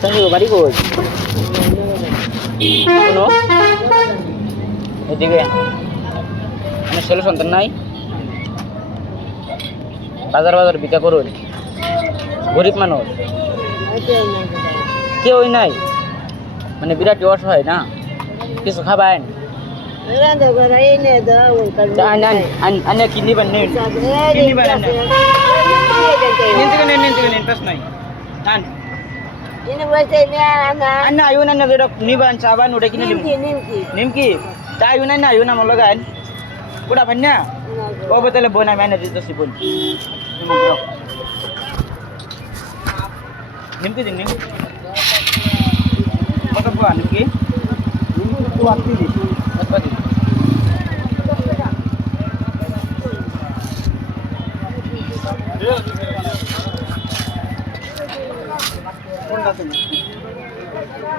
সঞ্জু বাড়ি কই কোনো এদিকে আমার ছেলে সন্তান নাই বাজার বাজার বিক্রি করুন গরিব মানুষ কেউই নাই মানে বিরাট অসহায় না কিছু খাবেন কিনি বান কিনি বান নিন পাস নাই Ana ayun na dito niban saban udah kini nimki ta ayun na ayun na mologan udah bannya oh betul bona mana dito sipun nimki din nim maka buat nimki kuat di apa di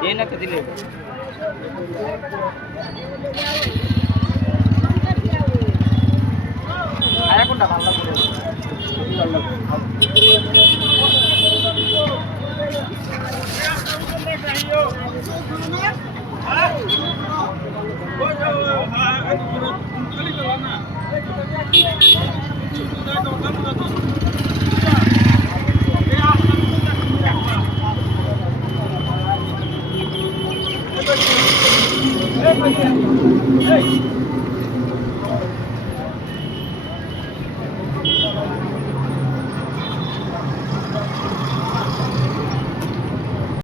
ಏನಕ್ಕೆ ದಿಲೆ ಆಯಕೊಂಡ ভালো Hey!